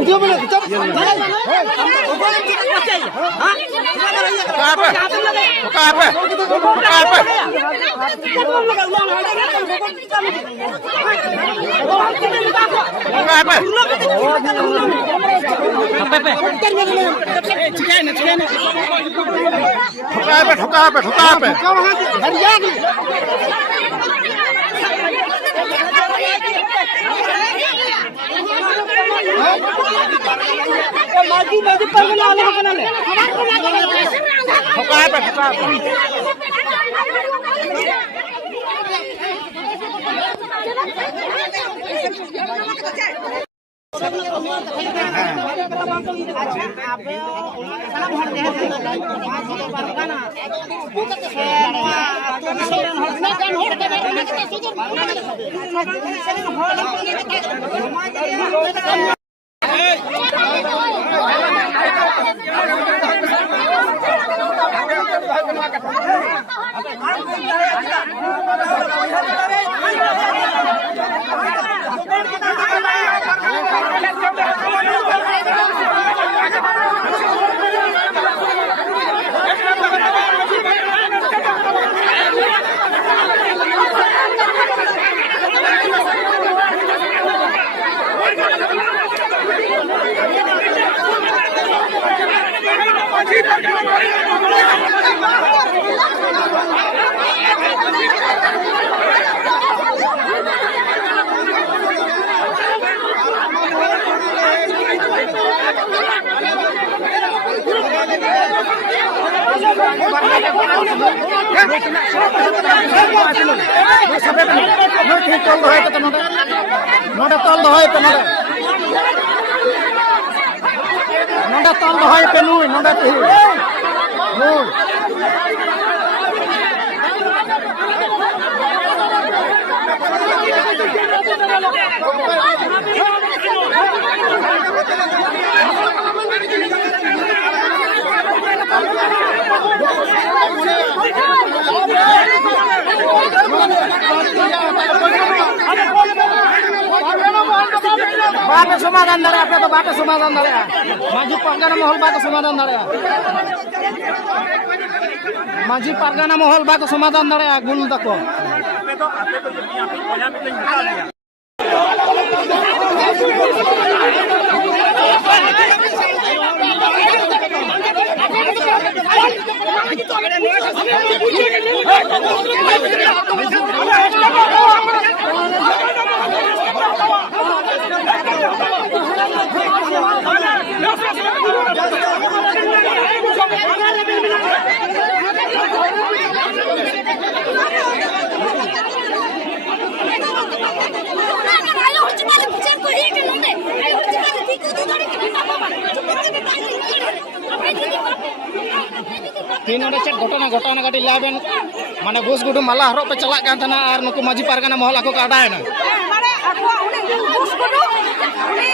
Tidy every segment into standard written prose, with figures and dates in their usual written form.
video बना चुप बात समाधान दाड़ा पे तो बात समाधान दाड़ा मांझी पारगाना महल बात समाधान दाड़ा मांझी पारगाना महल बात समाधान दाड़ा गुल तको तीन चेक घटना घटना गाड़ी लाबेन माने बुस गुडू माला हरो पे चला कान तना और नुकु माजी पारगाना महल आको का अडायना माने आको उनी बुस गुडू उनी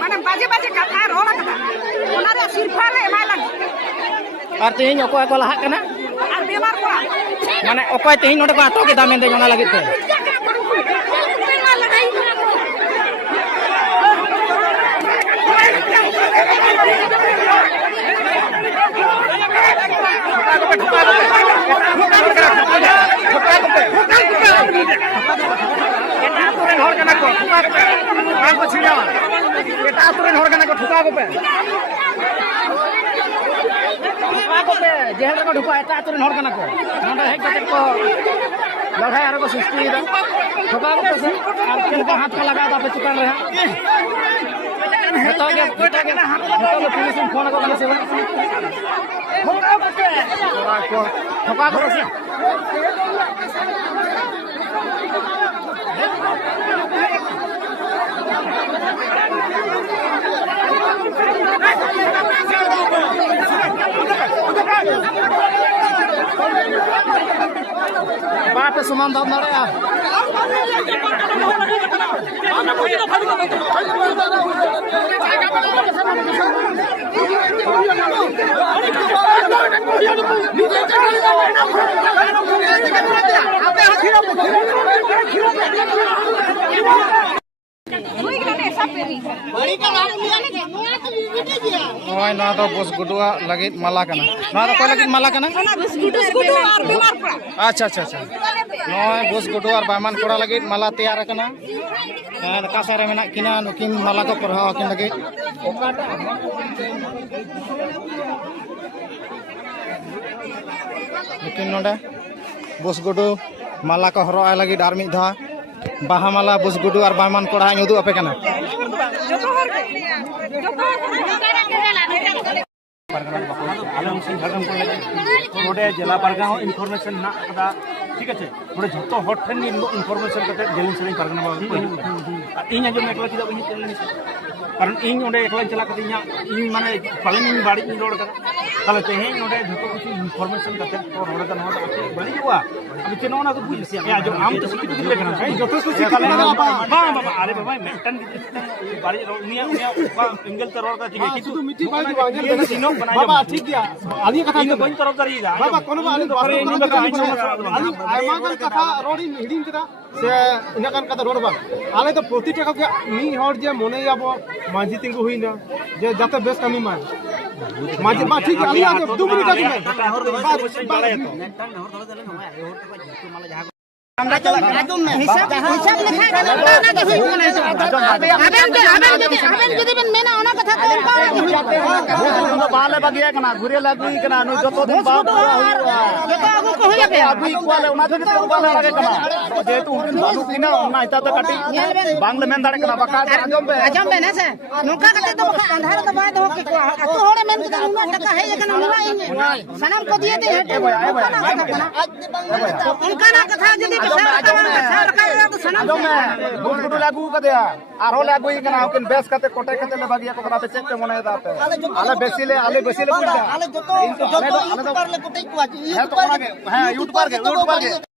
माने बाजे बाजे कथा रोड कथा ओना रे सिरफा रे एमाय लाग और तेहिन ओको को लहा कना और बेमार कोड़ा माने ओको तेहिन नोडे को आटो के दामेन दे ओना लागित ते जेहल को ढुका एटा तुरन हर कना को नोडे हेक कते को लड़ाई आरो को सृष्टि दा ठोका को से और केन का हाथ का लगा दा पे चुकान रहा हेतो के पुलिस में फोन को कना से ठोका को से बाप पे समान दाम ना बस गुडुआ लगे माला लगे माला अच्छा अच्छा अच्छा बस गुडु और बायमान कोड़ा लगे माला तैयार कासा रे मेना किना नुकिन माला को पढ़ाव किन लगे नुकिन नोडे बस गुडु माला को हरो आय लगे आर मिद धा बाहा माला बस गुडु और बायमान कोड़ा उदू आपे कना जिला पारगाना इनफरमेशन ठीक है जो हर ठेन इनफरमेशन जेलिंग से पारगाना इन आजम एकला चेदा बी कारण इन एकला चला माने पालन बाड़ी रोड ताले तेहे जो कुछ इनफरमेशन बड़ीजुआ अब चे ना बुझ जो आम तो शिक्षित गिद्रे अरे बाबा मेंटन बाड़ी एंगल ते रोड ठीक है किछु मिठी बाड़ी सिनोक बनाई बाबा ठीक गया आदि कथा बन तरफ करिएगा बाबा कोनो आदि बारे इन लगा आयमा गन कथा रोडी हिडिन कदा से इना गन कथा रोड बा आले तो प्रति टका के मी हर जे मने याबो मांझी तिंगु हुइना जे जाते बेस कमी मान मांझी बा ठीक आली आगे 2 मिनट आगे बाड़े तो हिसाब लिखा के आबेन जदी बेन मेना ओना कथा को बाले बगिया कना घुरे लागुई कना नु जतो दिन बाप जतो आगु को होया पे आगु इक्वाले ओना थके तो बाले लागे कना जेतु बानु किना ओना इता तो काटी बांगले मेन दाड़े कना बका आजम बे ना से नोका कते तो बका अंधार तो बाय दो के तो होड़े मेन के उना टका है कना उना सनम को दिए ते हेटे उनका ना कथा जदी गुडु लागू कदे आरो लागू कना ओकिन बेस कते कोटे कते ले बागिया को कना पे चेक पे मने दाते आले बेसिले बुझा आले जतो यूट्यूबर ले कोटे को आज यूट्यूबर के हां यूट्यूबर के